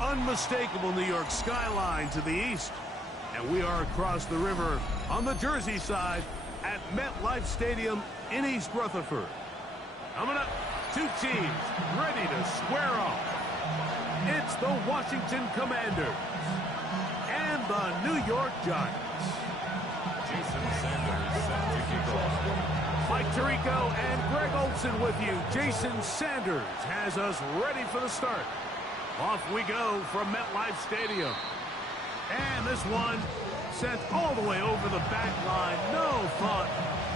unmistakable New York skyline to the east. And we are across the river on the Jersey side at MetLife Stadium in East Rutherford. Coming up, two teams ready to square off. It's the Washington Commanders and the New York Giants. Jason Sanders set to kick off. Mike Tirico and Greg Olson with you. Jason Sanders has us ready for the start. Off we go from MetLife Stadium. And this one sent all the way over the back line. No thought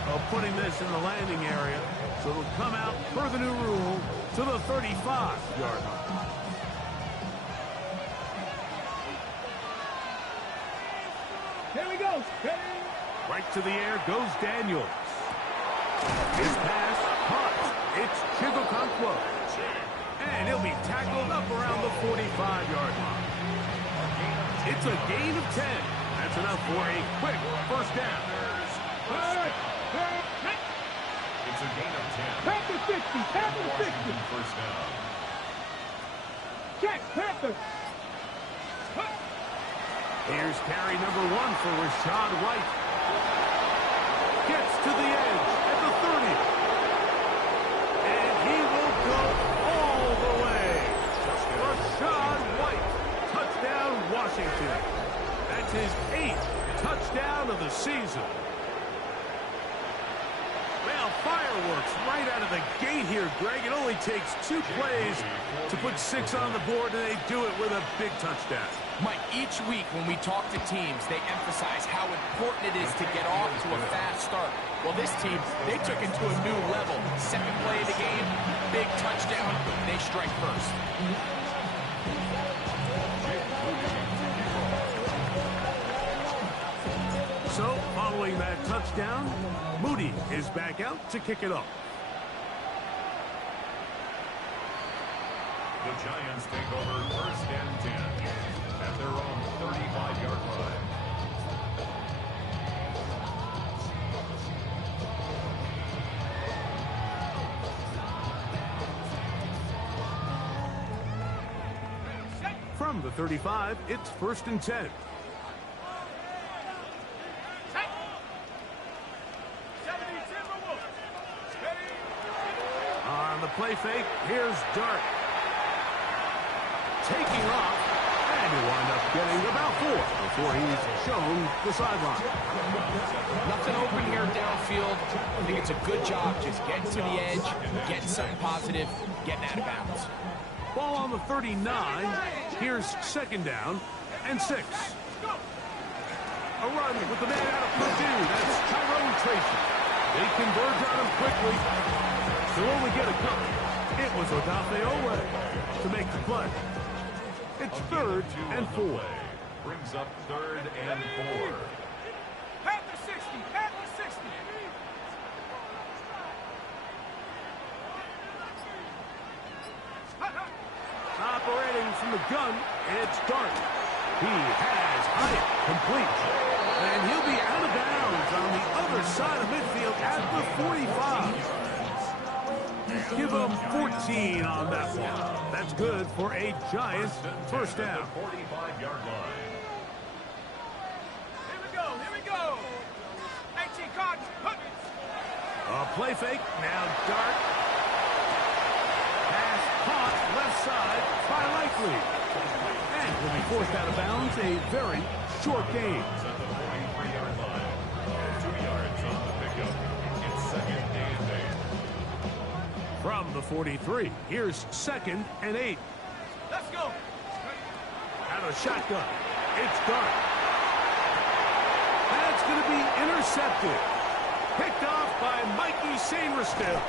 of putting this in the landing area. So it'll come out per the new rule to the 35-yard line. Here we go. Right to the air goes Daniels. His pass caught. It's Chigokonkwo. And he'll be tackled up around the 45-yard line. It's a gain of 10. That's enough for a quick first down. It's a gain of 10. Panther 60. Panther 60. First down. Check. Panther. Here's carry number 1 for Rashad White. Gets to the edge at the 30. And he will go all the way. Rashad White. Touchdown, Washington. That's his 8th touchdown of the season. Well, fireworks right out of the gate here, Greg. It only takes 2 plays to put 6 on the board, and they do it with a big touchdown. Mike, each week when we talk to teams, they emphasize how important it is to get off to a fast start. Well, this team, they took it to a new level. Second play of the game, big touchdown, they strike first. So, following that touchdown, Moody is back out to kick it off. The Giants take over first and 10 at their own 35-yard line. From the 35, it's first and 10. On the play fake, here's Dart. Taking off, and he'll wind up getting about 4 before he's shown the sideline. Nothing open here downfield. I think it's a good job just getting to the edge, getting something positive, getting out of bounds. Ball on the 39. Here's second down and 6. A run with the man out of Purdue. That's Tyrone Tracy. They converge on him quickly. They'll only get a couple. It was Odafe Owe to make the play. It's third and 4. Brings up third and 4. Panther 60. Panther 60. Operating from the gun, it's Dart. He has Hyatt complete. And he'll be out of bounds on the other side of midfield at the 45. Give him 14 on that one. That's good for a Giants first down. 45-yard line. Here we go. Here we go. 18 cards. A play fake. Now Dart. Pass caught left side by Likely. And will be forced out of bounds. A very short game. At the 43-yard line. 2 yards on the pickup. It's second and 8. From the 43, here's second and 8. Let's go. Out of shotgun, it's Dart. That's going to be intercepted. Picked off by Mikey Sainristil.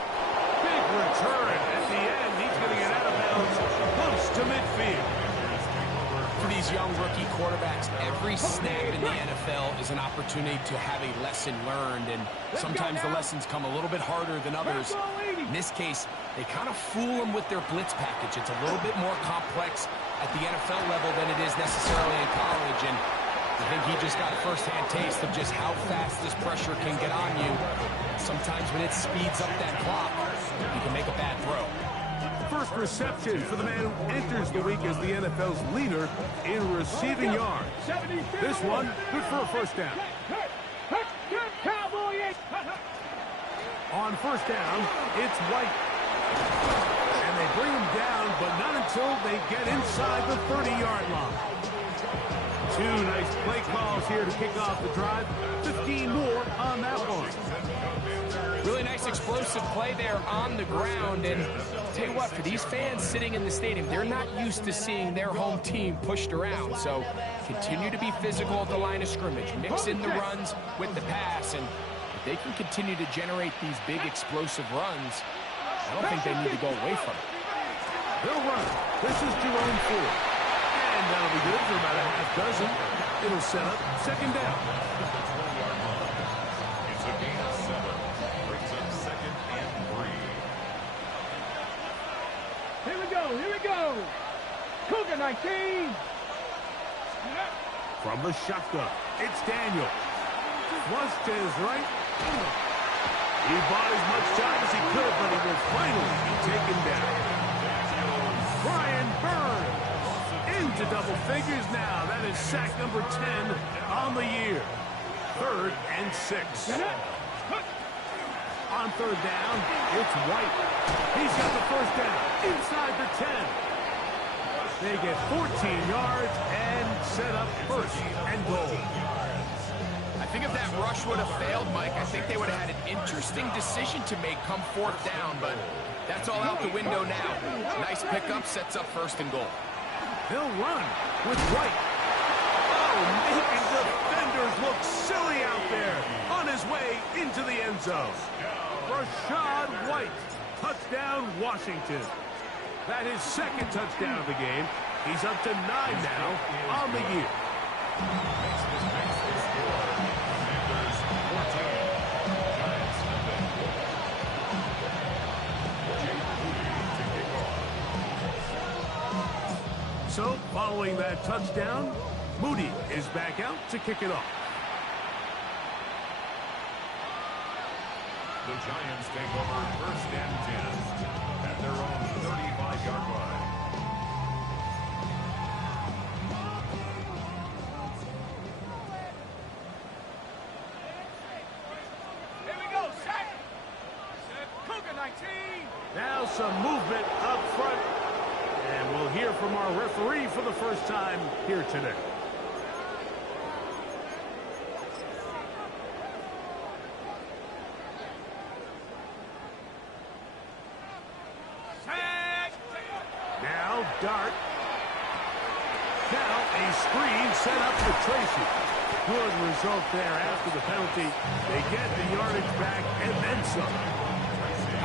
Big return at the end. He's going to get out of bounds close to midfield. For these young rookie quarterbacks, every snap in the NFL is an opportunity to have a lesson learned, and sometimes the lessons come a little bit harder than others. In this case, they kind of fool them with their blitz package. It's a little bit more complex at the NFL level than it is necessarily in college, and I think he just got a first-hand taste of just how fast this pressure can get on you. Sometimes when it speeds up that clock, you can make a bad throw. first reception for the man who enters the week as the NFL's leader in receiving yards. This one, good for a first down. On first down, it's White. And they bring him down, but not until they get inside the 30-yard line. Two nice play calls here to kick off the drive. 15 more on that one. Really nice explosive play there on the ground. And tell you what, for these fans sitting in the stadium, they're not used to seeing their home team pushed around. So continue to be physical at the line of scrimmage. Mix in the runs with the pass. And if they can continue to generate these big explosive runs, I don't think they need to go away from it. They'll run. This is Jerome Ford. And that'll be good for about a half dozen. It'll set up second down. It's a gain of 7. Brings up 2nd and 3. Here we go, here we go. Cougar 19. From the shotgun, it's Daniel. Flushed to his right. He bought as much time as he could, but he will finally be taken down. Brian Burns into double figures now. That is sack number 10 on the year. 3rd and 6. On third down, it's White. He's got the first down inside the 10. They get 14 yards and set up 1st and goal. I think if that rush would have failed, Mike, I think they would have had an interesting decision to make come 4th down, but that's all out the window now. Nice pickup, sets up 1st and goal. They'll run with White. Oh, making defenders look silly out there on his way into the end zone. Rashad White, touchdown Washington. That is 2nd touchdown of the game. He's up to 9 now on the year. So, following that touchdown, Moody is back out to kick it off. The Giants take over 1st and 10 at their own 35-yard line. Here we go, sack. Cougar 19. Now some movement up front. And we'll hear from our referee for the first time here today. Now Dart. Now a screen set up for Tracy. Good result there after the penalty. They get the yardage back and then some.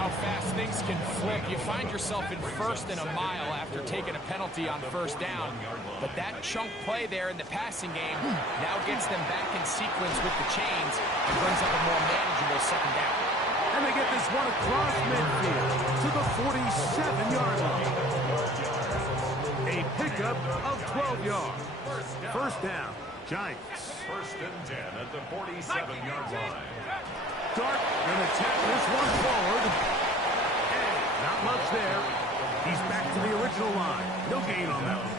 How fast things can flip. You find yourself in 1st and a mile after taking a penalty on 1st down. But that chunk play there in the passing game now gets them back in sequence with the chains and brings up a more manageable 2nd down. And they get this one across midfield to the 47-yard line. A pickup of 12 yards. 1st down, Giants. 1st and 10 at the 47-yard line. Dart going to tap this one forward. And not much there. He's back to the original line. No gain on that one.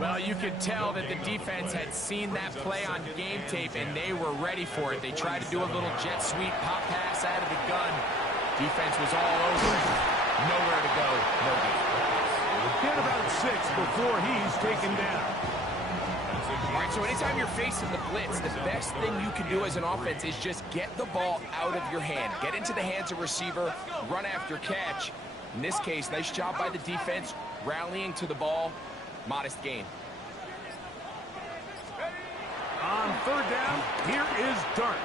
Well, you could tell that the defense had seen that play on game tape, and they were ready for it. They tried to do a little jet sweep, pop pass out of the gun. Defense was all over it. Nowhere to go. No gain. Get about 6 before he's taken down. All right, so anytime you're facing the blitz, the best thing you can do as an offense is just get the ball out of your hand. Get into the hands of receiver, run after catch. In this case, nice job by the defense, rallying to the ball. Modest gain. On 3rd down, here is Dart.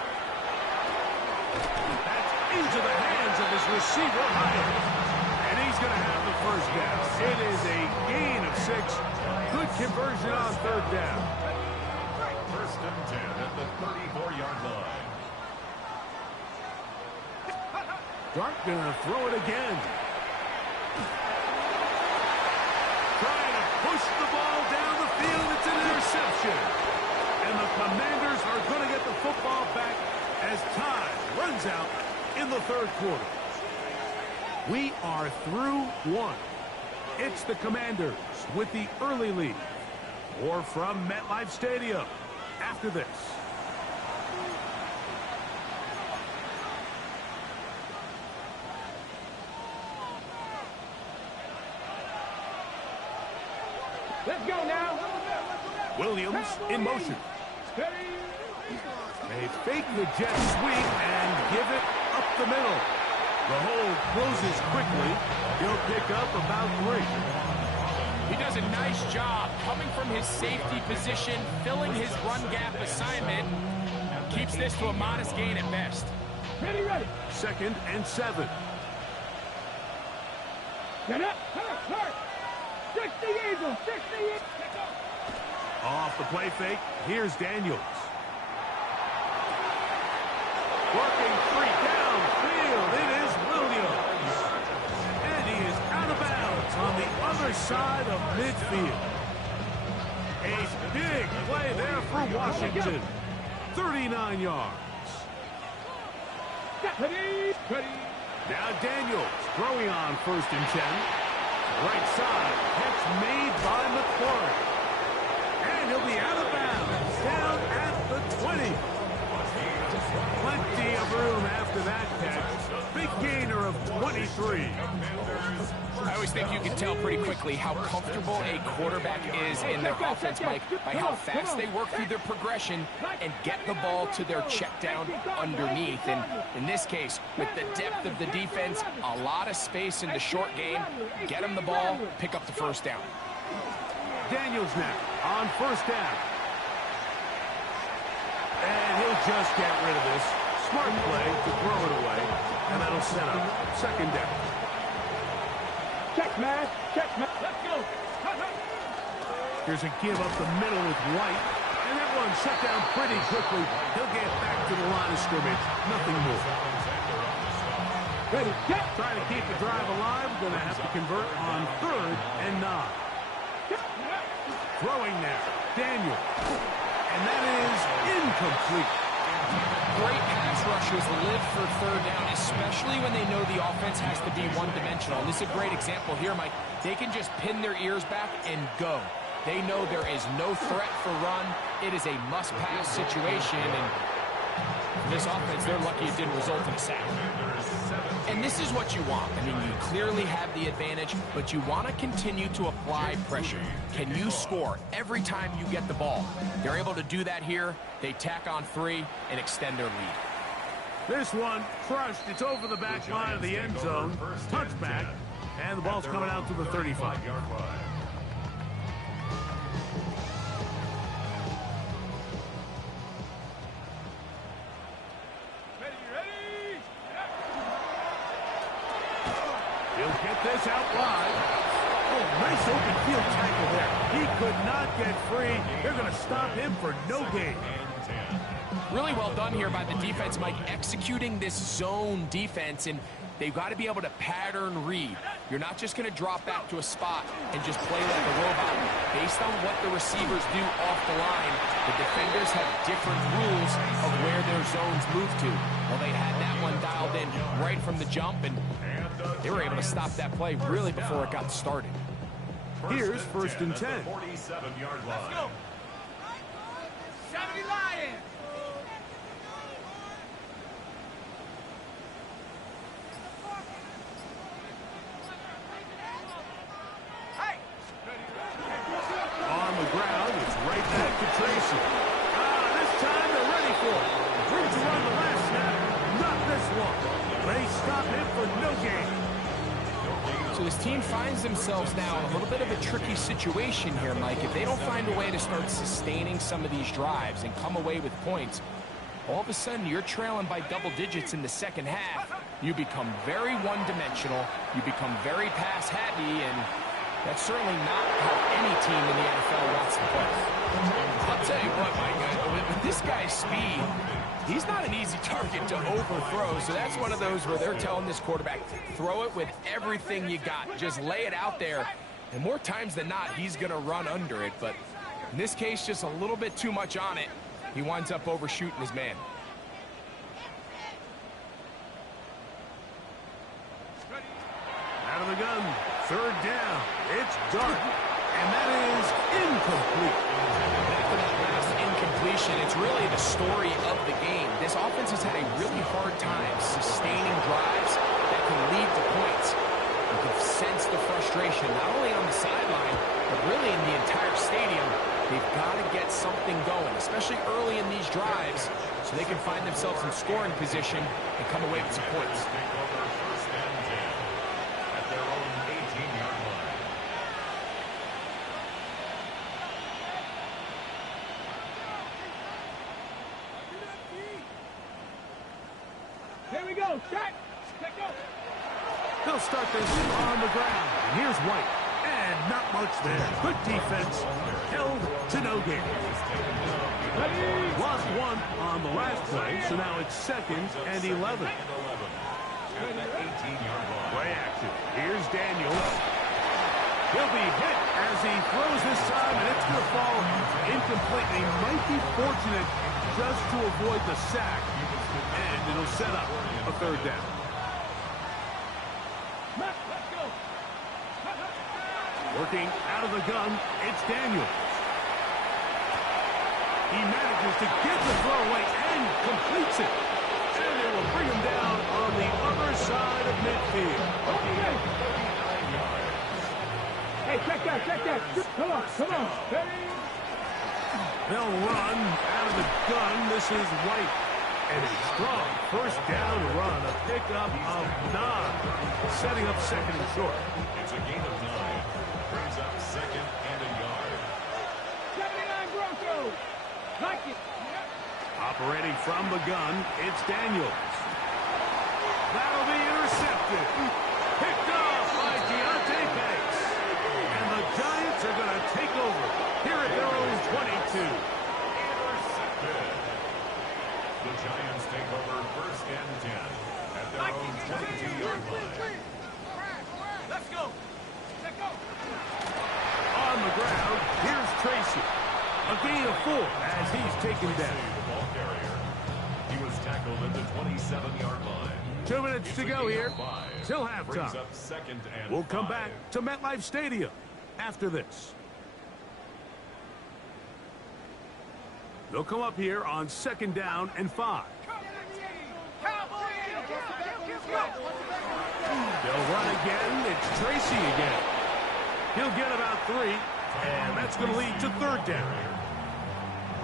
That's into the hands of his receiver, Hyatt. And he's going to have the 1st down. It is a gain of 6. Good conversion on 3rd down. 1st and 10 at the 34-yard line. Dart going to throw it again. Trying to push the ball down the field. It's an interception. And the Commanders are going to get the football back as time runs out in the 3rd quarter. We are through one. It's the Commanders with the early lead. Or from MetLife Stadium after this. Let's go now. Williams in motion. They fake the jet sweep and give it up the middle. The hole closes quickly. He'll pick up about 3. He does a nice job coming from his safety position, filling his run gap assignment. Keeps this to a modest gain at best. Ready, ready. 2nd and 7. Get up. Hurt. 60 Eagles. 60 Eagles. Off the play fake, here's Daniels. Working free downfield, it is Williams. And he is out of bounds on the other side of midfield. A big play there for Washington. 39 yards. Now Daniels throwing on 1st and 10. Right side, catch made by McCoy. And he'll be out of bounds, down at the 20. Plenty of room after that catch. Big gainer of 23. I always think you can tell pretty quickly how comfortable a quarterback is in their offense, Mike, by how fast they work through their progression and get the ball to their check down underneath. And in this case, with the depth of the defense, a lot of space in the short game, get them the ball, pick up the 1st down. Daniels now on 1st down. And he'll just get rid of this. Smart play to throw it away. And that'll set up 2nd down. Check, man. Let's go. Here's a give up the middle with White. And that one shut down pretty quickly. He'll get back to the line of scrimmage. Nothing more. Ready, get. Trying to keep the drive alive. Going to have to convert on 3rd and 9. Throwing there. Daniel. And that is incomplete. Great pass rushers live for 3rd down, especially when they know the offense has to be one-dimensional. And this is a great example here, Mike. They can just pin their ears back and go. They know there is no threat for run. It is a must-pass situation, and this offense, they're lucky it didn't result in a sack. And this is what you want. I mean, you clearly have the advantage, but you want to continue to apply pressure. Can you score every time you get the ball? They're able to do that here. They tack on 3 and extend their lead. This one crushed. It's over the back line of the end zone. Touchback. And the ball's coming out to the 35-yard line. He'll get this out wide. Oh, nice open field tackle there. He could not get free. They're going to stop him for no gain. Really well done here by the defense, Mike, executing this zone defense, and they've got to be able to pattern read. You're not just going to drop back to a spot and just play like a robot. Based on what the receivers do off the line, the defenders have different rules of where their zones move to. Well, they had that one dialed in right from the jump, and they were able to stop that play really before it got started. Here's 1st and 10. 47-yard line. Let's go. 70 Lions. On the ground, it's right back to Tracy. This time they're ready for it. Brings to run the last snap. Not this one. They stop him for no gain. So this team finds themselves now in a little bit of a tricky situation here, Mike. If they don't find a way to start sustaining some of these drives and come away with points, all of a sudden you're trailing by double digits in the 2nd half. You become very one-dimensional. You become very pass-happy, and that's certainly not how any team in the NFL wants to play. I'll tell you what, Mike, with this guy's speed, he's not an easy target to overthrow, so that's one of those where they're telling this quarterback, throw it with everything you got. Just lay it out there, and more times than not, he's going to run under it. But in this case, just a little bit too much on it. He winds up overshooting his man. Out of the gun. Third down. It's Dart. And that is incomplete. After that last incompletion, it's really the story of the game. This offense has had a really hard time sustaining drives that can lead to points. You can sense the frustration, not only on the sideline, but really in the entire stadium. They've got to get something going, especially early in these drives, so they can find themselves in scoring position and come away with some points. First and 10 at their own 18-yard line. Here we go. Set. Let go. They'll start this on the ground. And here's White. And not much there. Good defense. Held to no gain. Lost one on the last play, so now it's 2nd and 11. At that 18-yard line. Play action. Here's Daniels. He'll be hit as he throws this time, and it's going to fall incomplete. He might be fortunate just to avoid the sack, and it'll set up a 3rd down. Let's go. Working out of the gun, it's Daniels. He manages to get the throw away and completes it. And they will bring him down on the other side of midfield. Hey, check that. Come on. Ready? They'll run out of the gun. This is White. And a strong 1st down run. A pickup of 9. Setting up 2nd and short. It's a gain of 9. Brings up 2nd and a yard. 79 Broncos. Like it. Operating from the gun, it's Daniels. That'll be intercepted. Picked off by Deontay Banks. And the Giants are going to take over here at their own 22. Intercepted. The Giants take over 1st and 10 at their own 22-yard line. Let's go. Let's go. On the ground, here's Tracy. A gain of 4 as he's taken down. The ball carrier. He was tackled at the 27-yard line. 2 minutes to go here till Brings halftime. up 2nd and We'll come 5. back to MetLife Stadium after this. They'll come up here on 2nd down and 5. They'll run again. It's Tracy again. He'll get about 3, and that's going to lead to 3rd down.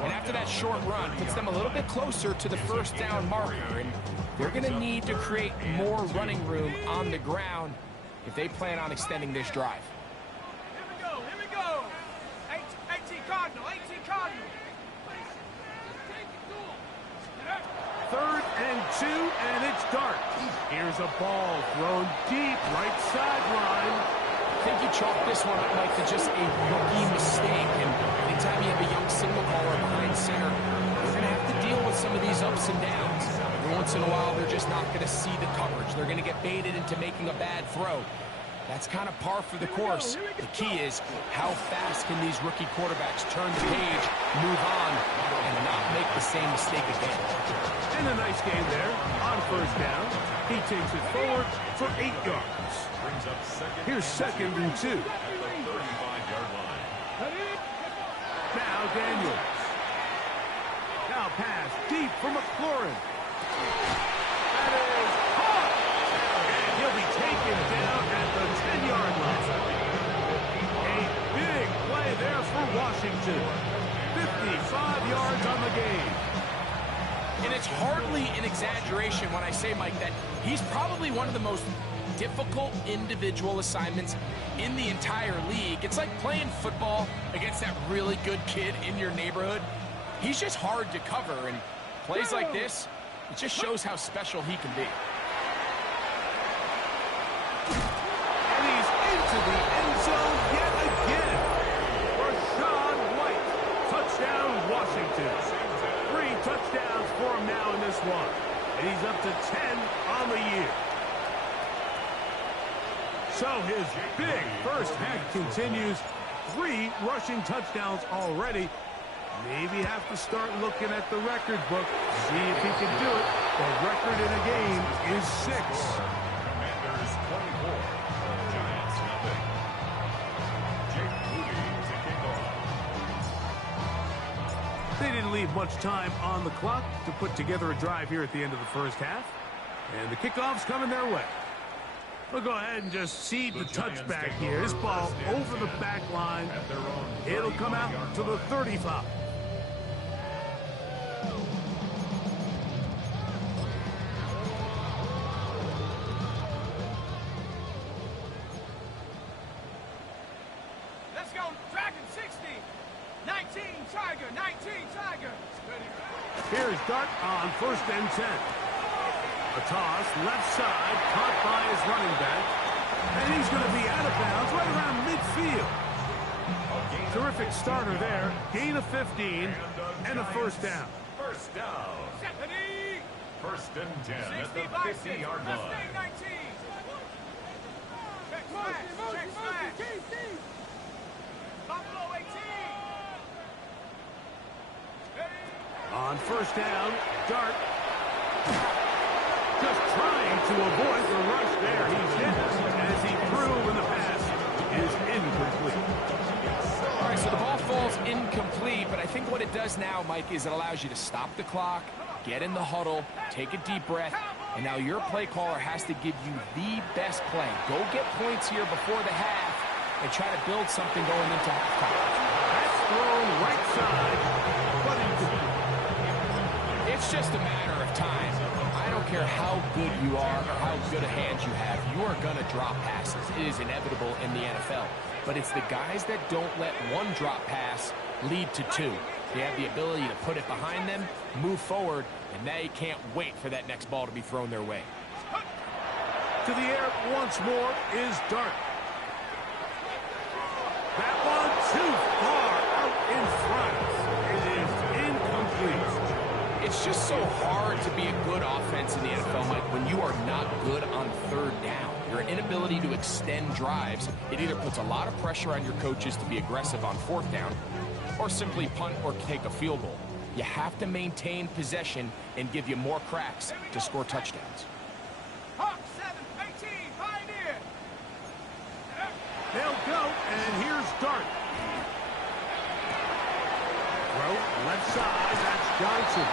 And after that short run, puts them a little bit closer to the 1st down marker. And they're going to need to create more running room on the ground if they plan on extending this drive. Here we go. 18 Cardinal. 3rd and 2, and it's Dart. Here's a ball thrown deep right sideline. I think you chalk this one up, Mike, to just a rookie mistake. And anytime you have a young signal caller behind center, you're going to have to deal with some of these ups and downs. Every once in a while, they're just not going to see the coverage. They're going to get baited into making a bad throw. That's kind of par for the course. The key is how fast can these rookie quarterbacks turn the page, move on, and not make the same mistake again. And a nice game there on 1st down. He takes it forward for 8 yards. Brings up 2nd. Here's 2nd and 2. At the 35-yard line. Now Daniels. Now pass deep for McLaurin. That is caught. And he'll be taken down at the 10-yard line. A big play there for Washington. 55 yards on the game. And it's hardly an exaggeration when I say, Mike, that he's probably one of the most difficult individual assignments in the entire league. It's like playing football against that really good kid in your neighborhood. He's just hard to cover, and plays like this, it just shows how special he can be. And he's into the end zone yet again. Rashad White. Touchdown, Washington. 3 touchdowns for him now in this one. And he's up to 10 on the year. So his big first half continues. 3 rushing touchdowns already. Maybe have to start looking at the record book. See if he can do it. The record in a game is 6. Commanders 24. They didn't leave much time on the clock to put together a drive here at the end of the first half. And the kickoff's coming their way. We'll go ahead and just seed the touchback here. This ball over the back line. It'll come out to the 35. Let's go, Dragon 60. 19, Tiger, 19, Tiger. Here's Dart on 1st and 10. A toss, left side, caught by his running back. And he's going to be out of bounds right around midfield. Terrific starter there. Gain of 15 and a 1st down. First down. Stephanie. 1st and 10 at the 50-yard Mustang line. 19. Check smash, check smash. Buffalo 18. On 1st down, Dart just trying to avoid the rush there. He's hit as he threw in the pass is incomplete. All right, so the ball falls incomplete, but I think what it does now, Mike, is it allows you to stop the clock, get in the huddle, take a deep breath, and now your play caller has to give you the best play. Go get points here before the half and try to build something going into halftime. That's thrown right side, but incomplete. It's just a matter of time. I don't care how good you are or how good a hand you have, you are going to drop passes. It is inevitable in the NFL. But it's the guys that don't let one drop pass lead to two. They have the ability to put it behind them, move forward, and they can't wait for that next ball to be thrown their way. To the air once more is Dart. That one too far out in front. It is incomplete. It's just so hard to be a good offense in the NFL, Mike, when you are not good on 3rd down. Your inability to extend drives, it either puts a lot of pressure on your coaches to be aggressive on 4th down or simply punt or take a field goal. You have to maintain possession and give you more cracks to score touchdowns. Hawk 7, 18, Pioneer. They'll go, and here's Dart. Throw, left side, that's Johnson.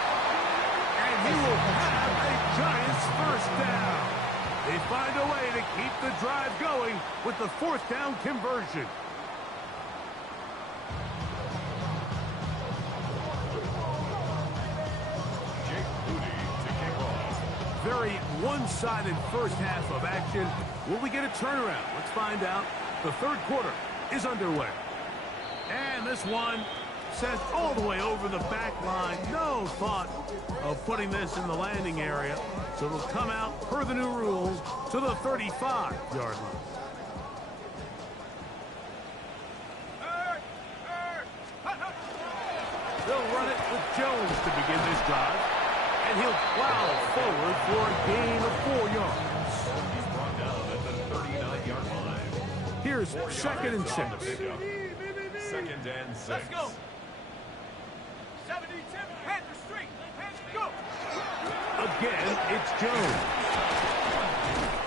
And he will have a Giants 1st down. They find a way to keep the drive going with the 4th down conversion. Very one-sided first half of action. Will we get a turnaround? Let's find out. The 3rd quarter is underway. And this one sent all the way over the back line. No thought of putting this in the landing area. So it'll come out, per the new rules, to the 35-yard line. They'll run it with Jones to begin this drive. And he'll plow forward for a gain of 4 yards. He's brought down at the 39-yard line. Here's 2nd and 6. 2nd and 6. Let's go. 72, Panther Street. Go. Again, it's Jones.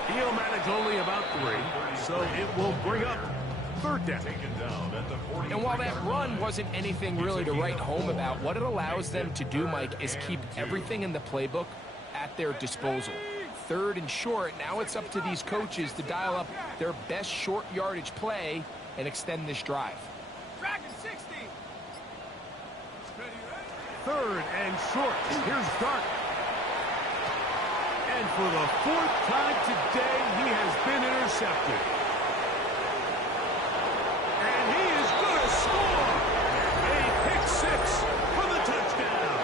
He'll manage only about 3, so it will bring up 3rd down. Taken down at the 40. And while that run wasn't anything really to write home about, what it allows them to do, Mike, is keep everything in the playbook at their disposal. 3rd and short, now it's up to these coaches to dial up their best short yardage play and extend this drive. Dragon 60. 3rd and short. Here's Dart. And for the 4th time today, he has been intercepted. And he is going to score a pick 6 for the touchdown.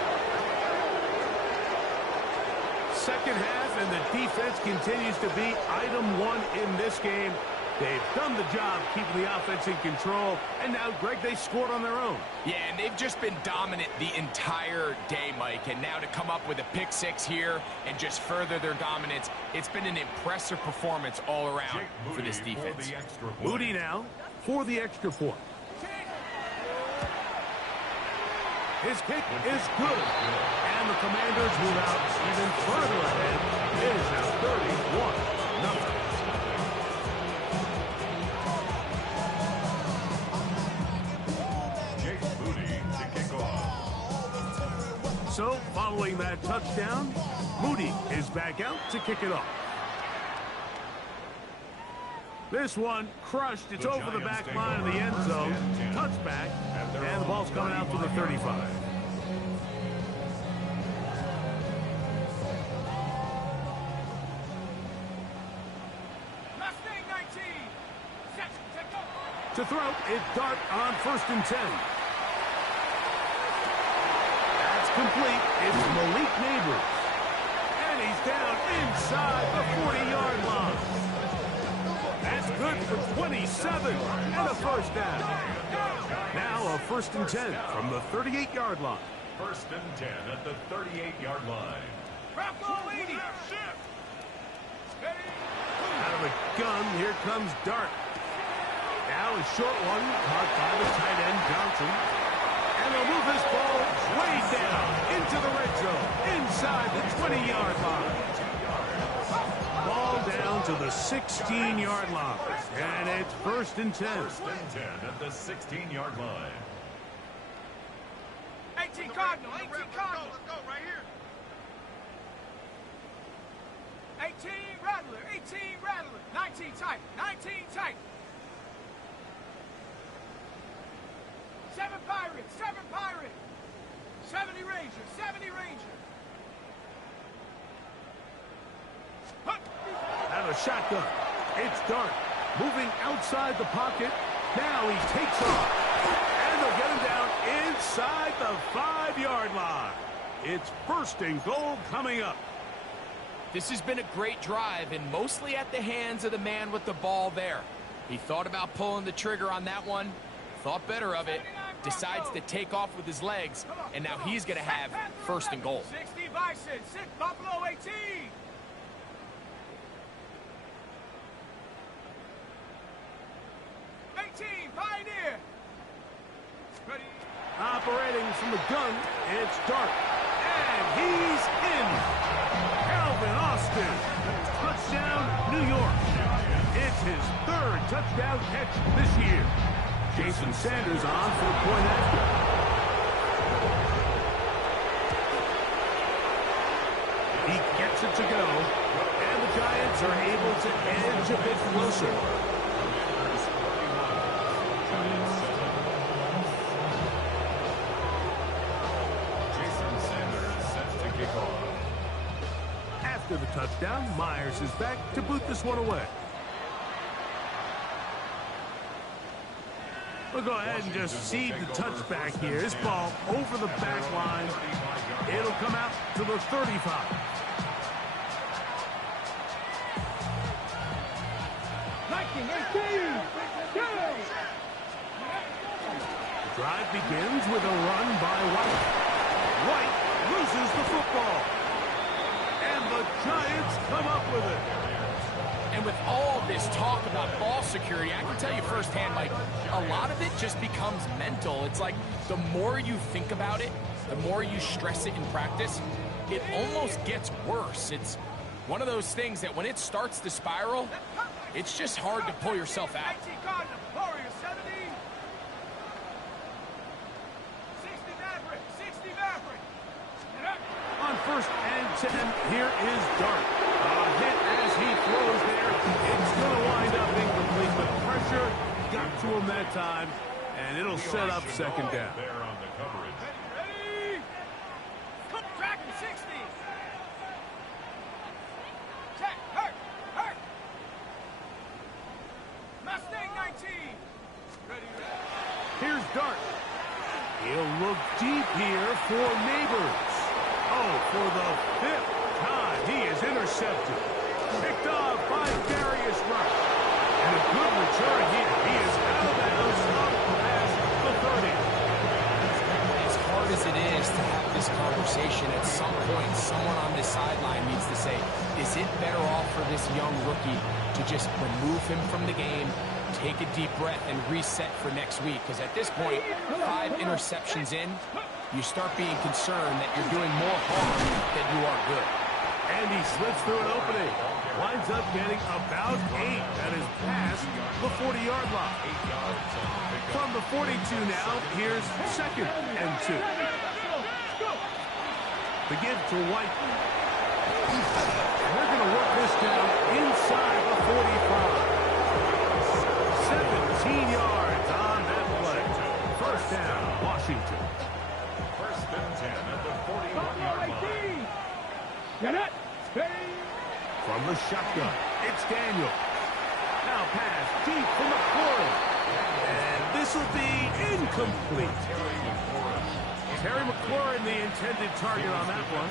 2nd half, and the defense continues to be item 1 in this game. They've done the job keeping the offense in control, and now, Greg, they scored on their own. Yeah, and they've just been dominant the entire day, Mike, and now to come up with a pick 6 here and just further their dominance, it's been an impressive performance all around for this defense. Moody now for the extra point. His kick is good, and the Commanders move out even further ahead. It is now 31-0. So, following that touchdown, Moody is back out to kick it off. This one crushed. It's over the back line of the end zone. Touchback. And the ball's coming out to the 35. Mustang 19. Set to go. To throw, it's Dart on 1st and 10. That's complete. It's Malik Neighbors. And he's down inside the 40-yard line. That's good for 27 and a first down. Now a 1st and 10 from the 38-yard line. 1st and 10 at the 38-yard line. Bronco 80. Out of a gun, here comes Dart. Now a short one, caught by the tight end Johnson. And they'll move this ball way down into the red zone, inside the 20-yard line. Ball down to the 16-yard line. And it's 1st and 10. 1st and 10 at the 16-yard line. 18 Cardinal. 18 Cardinal. Let's go right here. 18 Rattler. 18 Rattler. 19 tight. 19 tight. 7 Pirates. 7 Pirates. 70 Ranger. 70 Ranger. Out of shotgun. It's Dart. Moving outside the pocket. Now he takes off. And they'll get him down inside the 5-yard line. It's 1st and goal coming up. This has been a great drive, and mostly at the hands of the man with the ball there. He thought about pulling the trigger on that one, thought better of it, decides to take off with his legs, and now he's going to have 1st and goal. 60 Bison. 6 Buffalo 18. 18 Pioneer. Ready. Operating from the gun, it's Dart. And he's in. Calvin Austin. Touchdown, New York. It's his 3rd touchdown catch this year. Jason Sanders on for the point after. He gets it to go. And the Giants are able to edge a bit closer. After the touchdown, Myers is back to boot this one away. We'll go ahead and just cede the touchback here. This ball over the back line. It'll come out to the 35. 19-18. Go! The drive begins with a run by White. White loses the football. And the Giants come up with it. And with all this talk about ball security, I can tell you firsthand, Mike, a lot of it just becomes mental. It's like the more you think about it, the more you stress it in practice, it almost gets worse. It's one of those things that when it starts to spiral, it's just hard to pull yourself out. 19 Cardinal. Warriors 70. 60 Maverick. 60 Maverick. On 1st and 10, here is Dart. A hit as he throws there. It's going to wind up incomplete, but pressure got to him that time, and it'll set up 2nd down. There on the coverage. Ready. Dragon 60. Check. Hurt. Hurt. Mustang 19. Ready. Here's Dart. He'll look deep here for Neighbors. Oh, for the 5th time, he is intercepted. Picked off by Darius Rush. And a good return here. He is out of bounds up past the 30. As hard as it is to have this conversation, at some point, someone on this sideline needs to say, is it better off for this young rookie to just remove him from the game, take a deep breath, and reset for next week? Because at this point, 5 interceptions in, you start being concerned that you're doing more harm than you are good. And he slips through an opening. Winds up getting about 8. That is past the 40-yard line. From the 42 now, here's 2nd and 2. The give to White. They're going to work this down inside the 45. 17 yards on that play. First down, Washington. First and 10 at the 41-yard line. Get it. From the shotgun, it's Daniel. Now pass deep from McLaurin. And this will be incomplete. Terry McLaurin, the intended target on that one.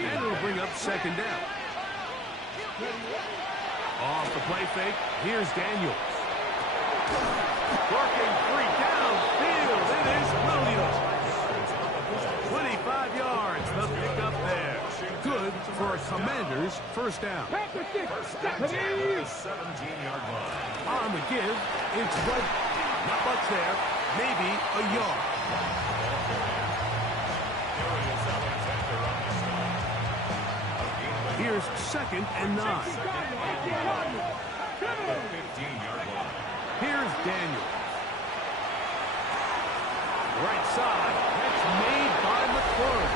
And it'll bring up second down. Off the play fake, here's Daniels. Working free downfield, it is Williams. 25 yards, the pickup there. Good for a Commander's first down. First and 10 at the 17-yard line. On the give, it's White. Not much there, maybe a yard. Here's second and 9. 15-yard line. Here's Daniels. Right side, that's made by McLaurin.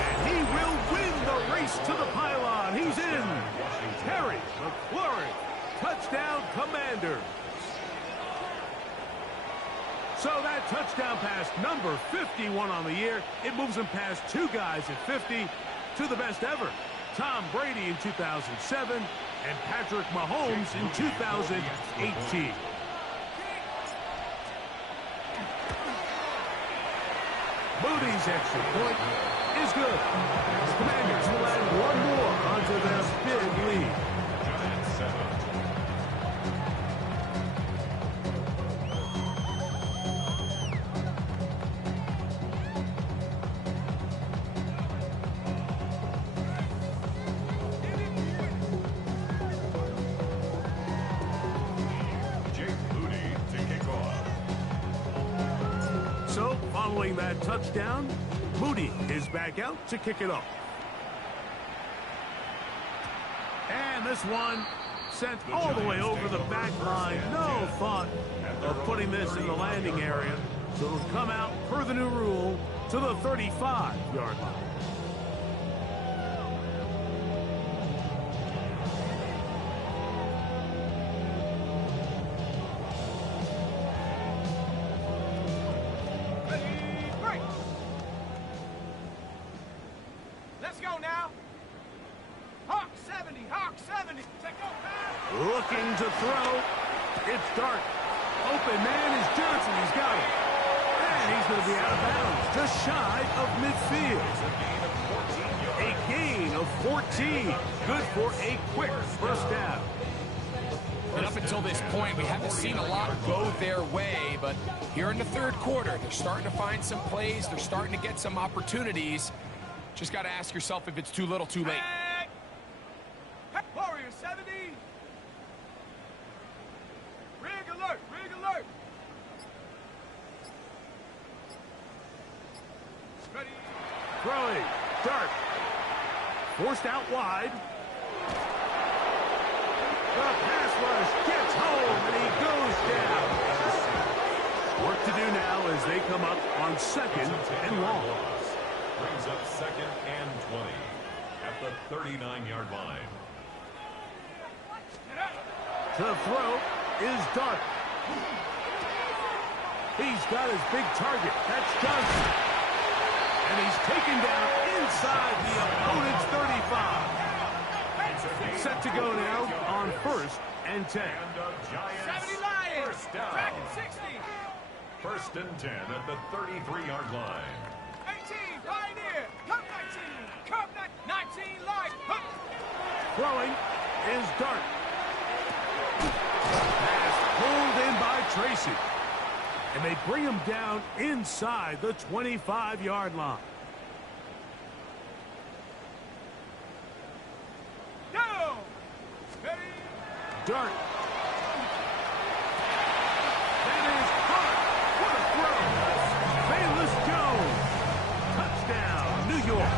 And he will win the race to the pylon. He's in. Terry McLaurin, touchdown Commander. So that touchdown pass, number 51 on the year, it moves him past two guys at 50 to the best ever. Tom Brady in 2007 and Patrick Mahomes in 2018. Moody's extra point is good. The Commanders will add one more onto their big lead. Giants 7. So, following that touchdown, Moody is back out to kick it off. And this one sent all the way over the back line. No thought of putting this in the landing area. So it'll come out, per the new rule, to the 35-yard line. Let's go now. Hawk 70, Hawk 70. Take no pass. Looking to throw. It's Dart. Open man is Johnson. He's got it. And he's going to be out of bounds, just shy of midfield. A gain of 14. Good for a quick first down. And up until this point, we haven't seen a lot go their way, but here in the third quarter, they're starting to find some plays. They're starting to get some opportunities. Just got to ask yourself if it's too little, too late. Hey, Warrior 70. Rig alert, rig alert. Ready. Throwing. Dart. Forced out wide. The pass rush gets home, and he goes down. Work to do now as they come up on second and long. Brings up second and 20 at the 39-yard line. To throw is Dart. He's got his big target. That's Johnson. And he's taken down inside the opponent's 35. Set to go now on first and 10. And the Giants 70 Lions. first down. Back at 60. First and 10 at the 33-yard line. 18, Pioneer. Come 19. Come 19, Lions. Hup. Throwing is Dart. Pass pulled in by Tracy. And they bring him down inside the 25-yard line. Go. Ready. Dart. That is caught. What a throw. Bayless Jones. Touchdown, New York.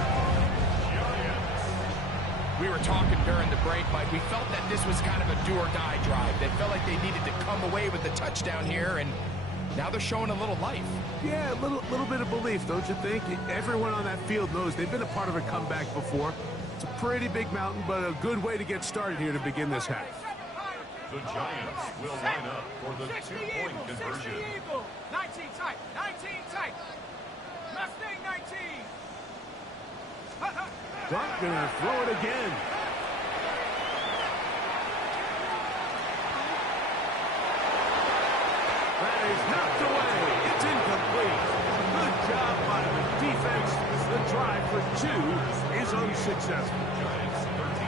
We were talking during the break, Mike. We felt that this was kind of a do-or-die drive. They felt like they needed to come away with the touchdown here, and Now they're showing a little life. Yeah, a little bit of belief, don't you think? Everyone on that field knows they've been a part of a comeback before. It's a pretty big mountain, but a good way to get started here to begin this half. The Giants will line up for the two-point conversion. 19 tight, 19 tight. Mustang 19. Dart gonna throw it again. That is knocked away. It's incomplete. Good job by the defense. The drive for two is unsuccessful. Giants 13.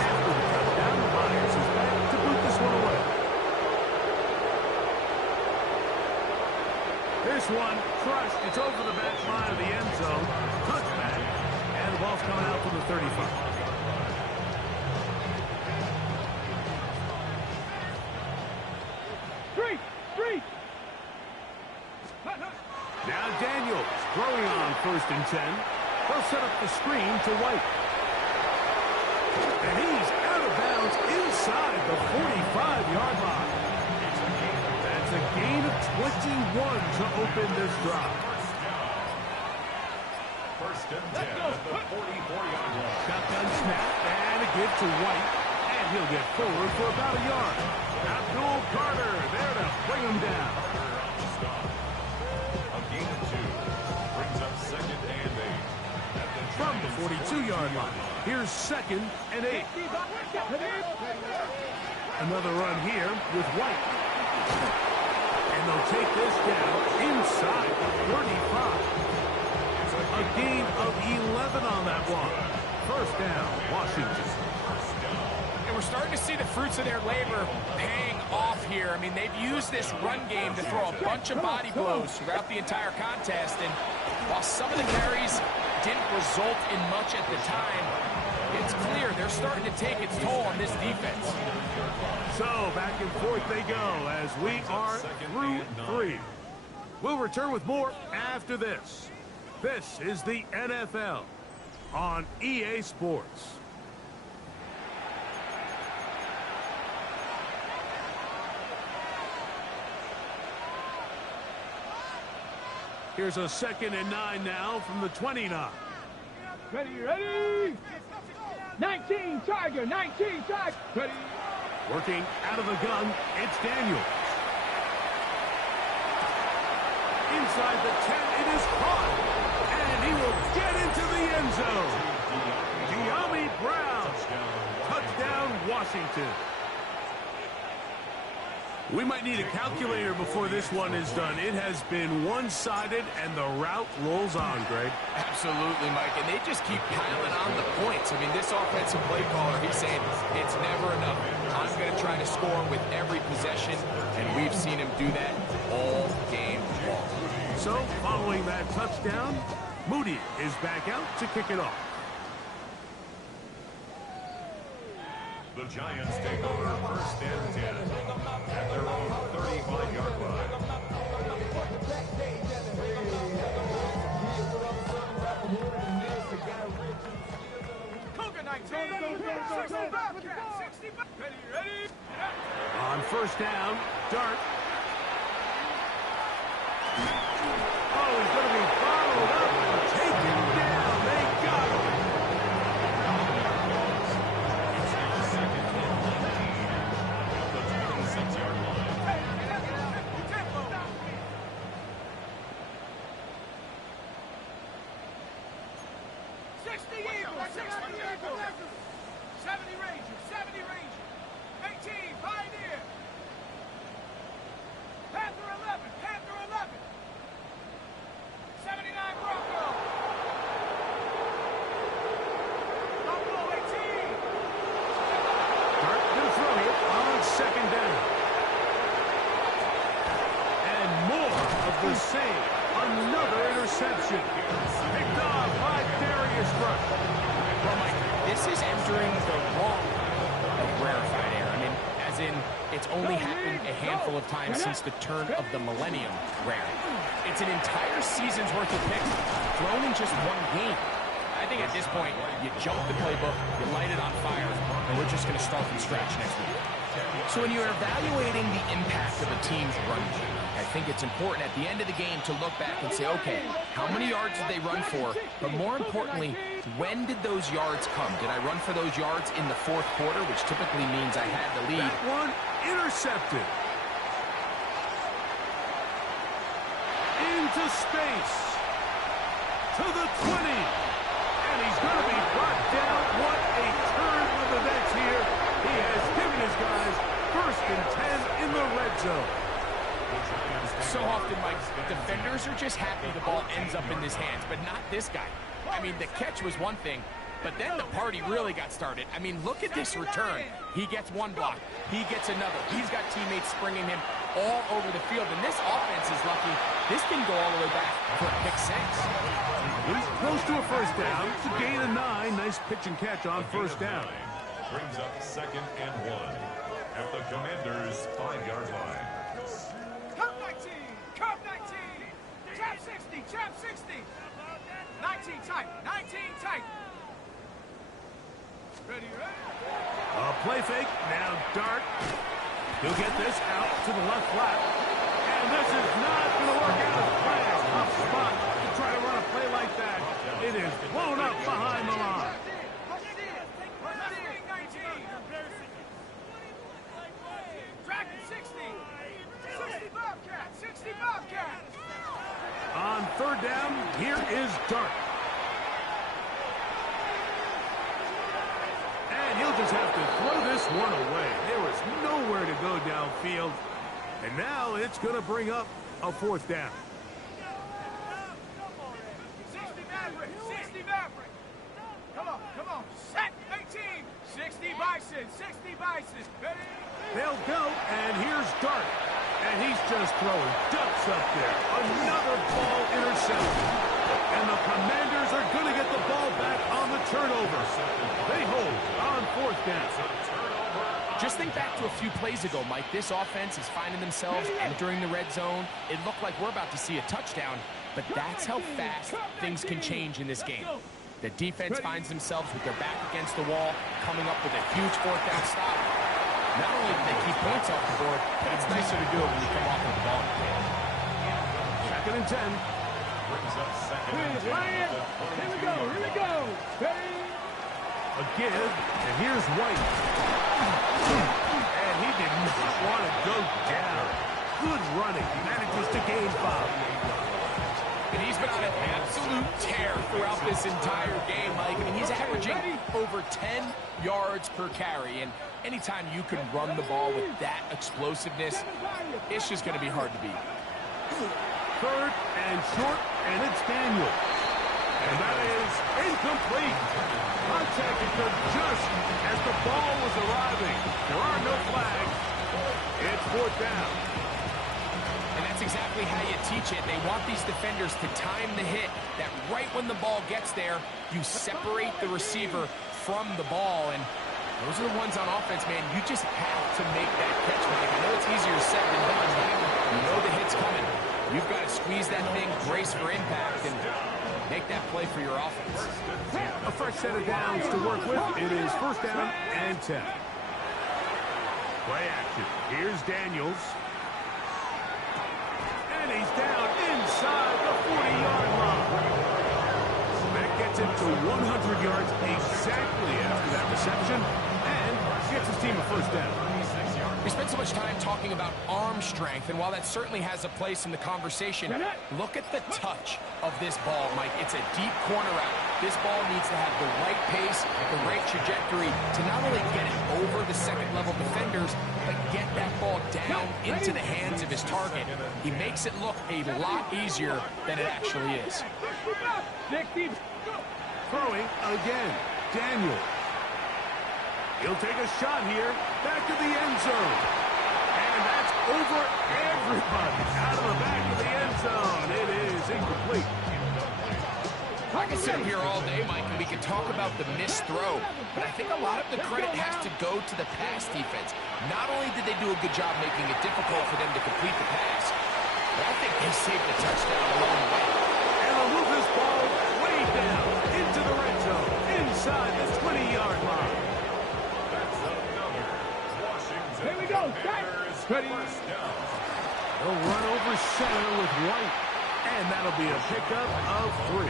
After the touchdown, Myers is back to boot this one away. This one crushed. It's over the back line of the end zone. Touchback. And the ball's coming out from the 35. Now Daniels throwing on 1st and 10. They'll set up the screen to White. And he's out of bounds inside the 45-yard line. That's a gain of 21 to open this drive. First and 10 at the 44-yard line. Shotgun snap and a give to White. And he'll get forward for about a yard. Abdul Carter there to bring him down. From the 42-yard line, here's 2nd and 8. Another run here with White. And they'll take this down inside the 35. A gain of 11 on that one. First down, Washington. And we're starting to see the fruits of their labor paying off here. I mean, they've used this run game to throw a bunch of body blows throughout the entire contest. And while some of the carries didn't result in much at the time, it's clear they're starting to take its toll on this defense. So back and forth they go as we are through 3. We'll return with more after this. This is the NFL on EA Sports. Here's a 2nd and 9 now from the 29. Ready. 19 Tiger, 19 Tiger. Ready. Working out of the gun, it's Daniels. Inside the 10, it is caught. And he will get into the end zone. De'Ami Brown. Touchdown, Washington. We might need a calculator before this one is done. It has been one-sided, and the route rolls on, Greg. Absolutely, Mike, and they just keep piling on the points. I mean, this offensive play caller, he's saying it's never enough. I'm going to try to score with every possession, and we've seen him do that all game long. So, following that touchdown, Moody is back out to kick it off. The Giants take over 1st and 10 at their own 35-yard line. Cougar 19. 60. Ready. On 1st down, Dart. Oh, he's going to be followed up and taken down. They got him. The same. Another interception. Picked off by Darius Rush. Well, Mike, this is entering the wrong of rarefied air. I mean, as in, it's only happened a handful of times since the turn of the millennium rare. It's an entire season's worth of picks thrown in just one game. I think at this point, you jump the playbook, you light it on fire, and we're just going to start from scratch next week. So when you're evaluating the impact of a team's run game, I think it's important at the end of the game to look back and say, okay, how many yards did they run for? But more importantly, when did those yards come? Did I run for those yards in the fourth quarter, which typically means I had the lead? That one intercepted. Into space. To the 20. And he's going to be brought down. What a turn of events here. He has given his guys first and 10 in the red zone. So often, Mike, defenders are just happy the ball ends up in his hands, but not this guy. I mean, the catch was one thing, but then the party really got started. I mean, look at this return. He gets one block. He gets another. He's got teammates springing him all over the field, and this offense is lucky. This can go all the way back for a pick six. He's close to a first down. It's a gain of 9. Nice pitch and catch on first down. Brings up 2nd and 1 at the Commanders' 5-yard line. Cup 19, Cup 19, trap 60, trap 60. 19 tight, 19 tight. Ready, ready? A play fake, now Dart. He'll get this out to the left flat. And this is not going to work out as planned. Tough spot to try to run a play like that. It is blown up behind the line. Dragon 60. 60 Bobcat, 60 Bobcat. On third down, here is Dart. And he'll just have to throw this one away. There was nowhere to go downfield. And now it's going to bring up a fourth down. 60 Maverick, 60 Maverick. Come on, set 18. 60 Bison, 60 Bison. Ready? They'll go, and here's Dart. And he's just throwing ducks up there. Another ball intercepted. And the Commanders are going to get the ball back on the turnover. They hold on fourth down. Just think back to a few plays ago, Mike. This offense is finding themselves entering the red zone. It looked like we're about to see a touchdown, but that's how fast things can change in this game. The defense finds themselves with their back against the wall, coming up with a huge fourth down stop. Not only do they keep points off the board, but it's nicer to do it when you come off with the ball. 2nd and 10. Brings up 2nd and 10. Here we go. Ready? A give, and here's White. And he did not want to go down. Good running. Manages to gain 5. And he's been on an absolute tear throughout this entire game, Mike. I mean, he's averaging over 10 yards per carry. And anytime you can run the ball with that explosiveness, it's just going to be hard to beat. Third and short, and it's Daniel. And that is incomplete. Contact occurred just as the ball was arriving. There are no flags. It's fourth down. And that's exactly how you teach it. They want these defenders to time the hit, that right when the ball gets there, you separate the receiver from the ball. And those are the ones on offense, man. You just have to make that catch, Mike. I know it's easier said than done, but you know the hit's coming. You've got to squeeze that thing, brace for impact, and make that play for your offense. A fresh set of downs to work with. It is first down and 10. Play action. Here's Daniels. And he's down inside the 40-yard line. That gets him to 100 yards exactly after that reception and gets his team a first down. We spent so much time talking about arm strength, and while that certainly has a place in the conversation, look at the touch of this ball, Mike. It's a deep corner route. This ball needs to have the right pace, the right trajectory to not only get it over the second-level defenders, but get that ball down into the hands of his target. He makes it look a lot easier than it actually is. Throwing again. Daniel. He'll take a shot here. Back to the end zone. And that's over everybody. Out of the back of the end zone. It is incomplete. I could sit here all day, Mike, and we could talk about the missed throw, but I think a lot of the credit has to go to the pass defense. Not only did they do a good job making it difficult for them to complete the pass, but I think they saved the touchdown along the way. And they'll move this ball way down into the red zone, inside the 20-yard line. That's another Washington Commanders first down. They'll run over center with White, and that'll be a pickup of 3.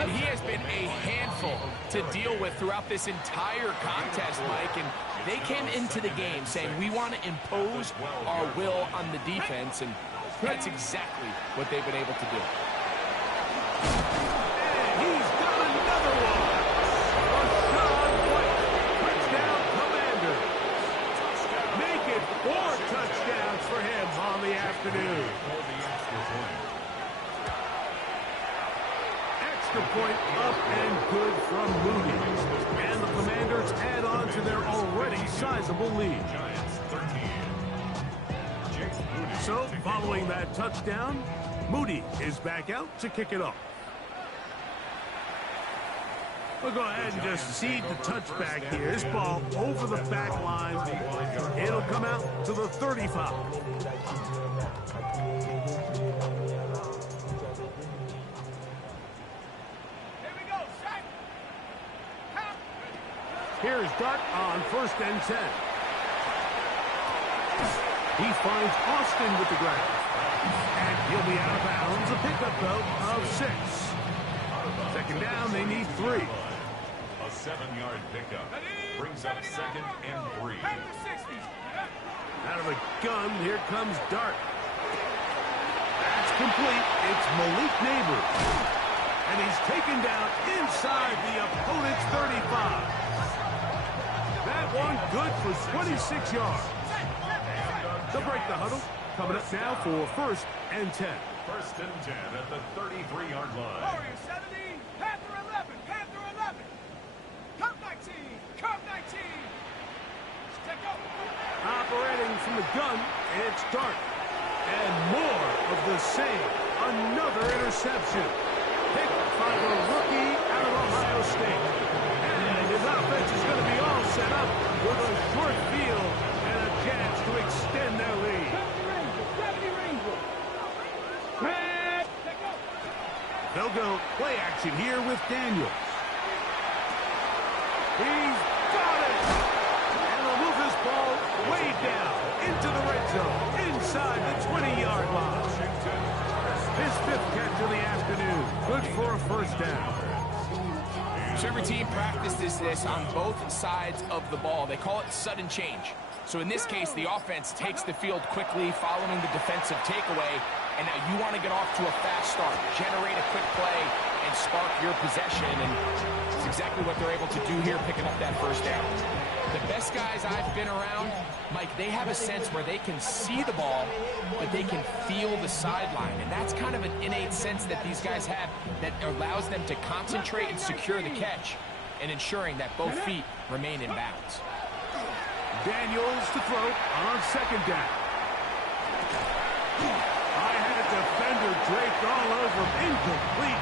And he has been a handful to deal with throughout this entire contest, Mike. And they came into the game saying, we want to impose our will on the defense, and that's exactly what they've been able to do. And he's got another one. Rashawn White, touchdown Commanders. Make it 4 touchdowns for him on the afternoon. For the extra point. Extra point up and good from Moody. And the Commanders add on to their already sizable lead. Giants 13. Jake Moody. So, following that touchdown, Moody is back out to kick it off. We'll go ahead and just seed the touchback here. This ball over the back line. It'll come out to the 35. Here's Dart on 1st and 10. He finds Austin with the grab. And he'll be out of bounds. A pickup, though, of 6. Second down, they need 3. A 7-yard pickup. Brings up 2nd and 3. Out of a gun, here comes Dart. That's complete. It's Malik Neighbors. And he's taken down inside the opponent's 35. That one good for 26 yards. They'll break the huddle. Coming up now for 1st and 10. 1st and 10 at the 33-yard line. Warriors 70, Panther 11, Panther 11. Come 19, come 19. Stick up. Operating from the gun, it's Dart. And more of the same. Another interception. Picked by the rookie out of Ohio State. And his offense is going to be all set up with a short field and a chance to extend their lead. They'll go play action here with Daniels. He's got it! And they'll move this ball way down into the red zone, inside the 20-yard line. His 5th catch of the afternoon. Good for a 1st down. So every team practices this on both sides of the ball. They call it sudden change. So in this case, the offense takes the field quickly following the defensive takeaway, and now you want to get off to a fast start, generate a quick play, and spark your possession, and it's exactly what they're able to do here, picking up that 1st down. The best guys I've been around, Mike, they have a sense where they can see the ball, but they can feel the sideline, and that's kind of an innate sense that these guys have that allows them to concentrate and secure the catch, and ensuring that both feet remain in bounds. Daniels to throw on 2nd down. I had a defender draped all over him. Incomplete.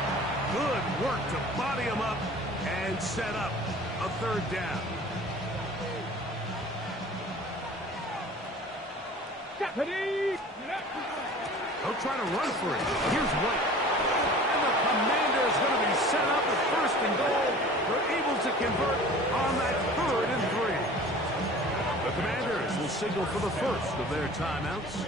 Good work to body him up and set up a 3rd down. They'll try to run for it. Here's White. And the Commanders going to be set up at 1st and goal. They're able to convert on that 3rd and 3. The Commanders will signal for the 1st of their timeouts.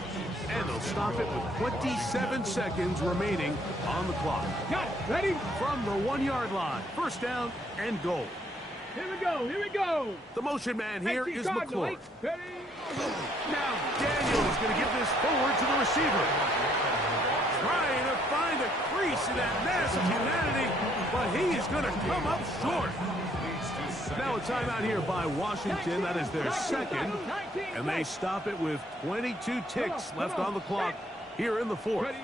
And they'll stop it with 27 seconds remaining on the clock. Got it. Ready? From the 1-yard line. 1st down and goal. Here we go. Here we go. The motion man here is McClure. Ready? Now Daniels going to give this forward to the receiver. Trying to find a crease in that mass of humanity, but he is going to come up short. Now a timeout here by Washington. That is their 2nd. And they stop it with 22 ticks left on the clock here in the 4th.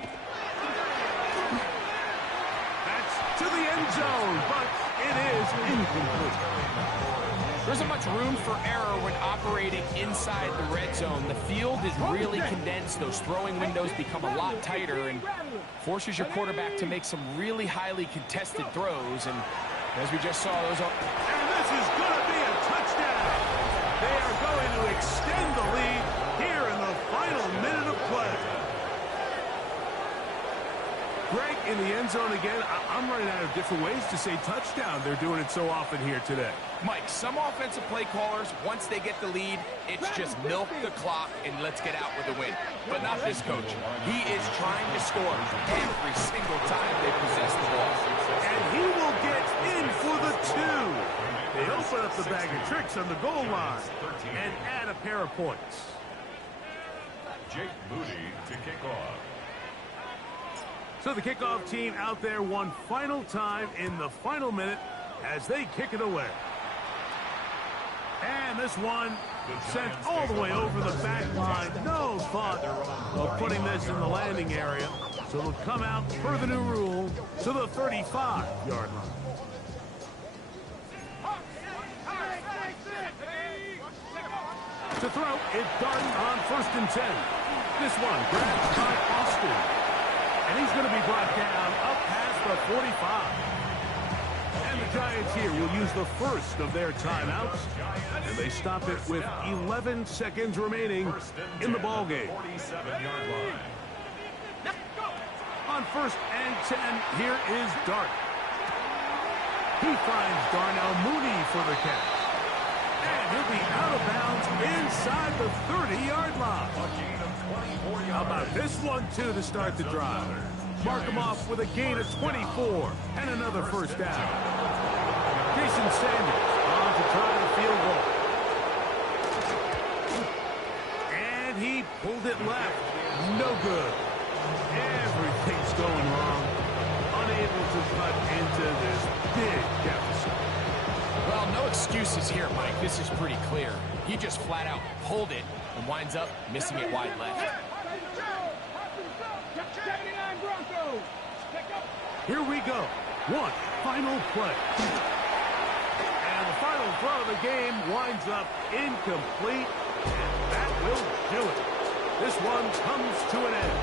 That's to the end zone, but it is incomplete. There isn't much room for error when operating inside the red zone. The field is really condensed. Those throwing windows become a lot tighter and forces your quarterback to make some really highly contested throws. And as we just saw, those are... And this is going to be a touchdown. They are going to extend the lead here in the final minute of play. Greg, in the end zone again. I'm running out of different ways to say touchdown. They're doing it so often here today. Mike, some offensive play callers, once they get the lead, it's just milk the clock and let's get out with a win. But not this coach. He is trying to score every single time they possess the ball. And he will get in for the 2. They open up the bag of tricks on the goal line and add a pair of points. Jake Moody to kick off. So the kickoff team out there one final time in the final minute as they kick it away. And this one sent all the way over the back line. No thought of putting this in the landing area. So it'll come out per the new rule to the 35-yard line. To throw, it's Darden on 1st and 10. This one grabbed by Austin. And he's going to be brought down up past the 45. And the Giants here will use the first of their timeouts. And they stop it with 11 seconds remaining in the ballgame. 47-yard line. On 1st and 10, here is Dart. He finds Darnell Mooney for the catch. And he'll be out of bounds inside the 30-yard line. How about this one, too, to start the drive? Mark him off with a gain of 24 and another first down. Jason Sanders on to try the field goal. And he pulled it left. No good. Everything's going wrong. Unable to cut into this big deficit. Well, no excuses here, Mike. This is pretty clear. He just flat out pulled it and winds up missing it wide left. Here we go. One final play. And the final throw of the game winds up incomplete. And that will do it. This one comes to an end.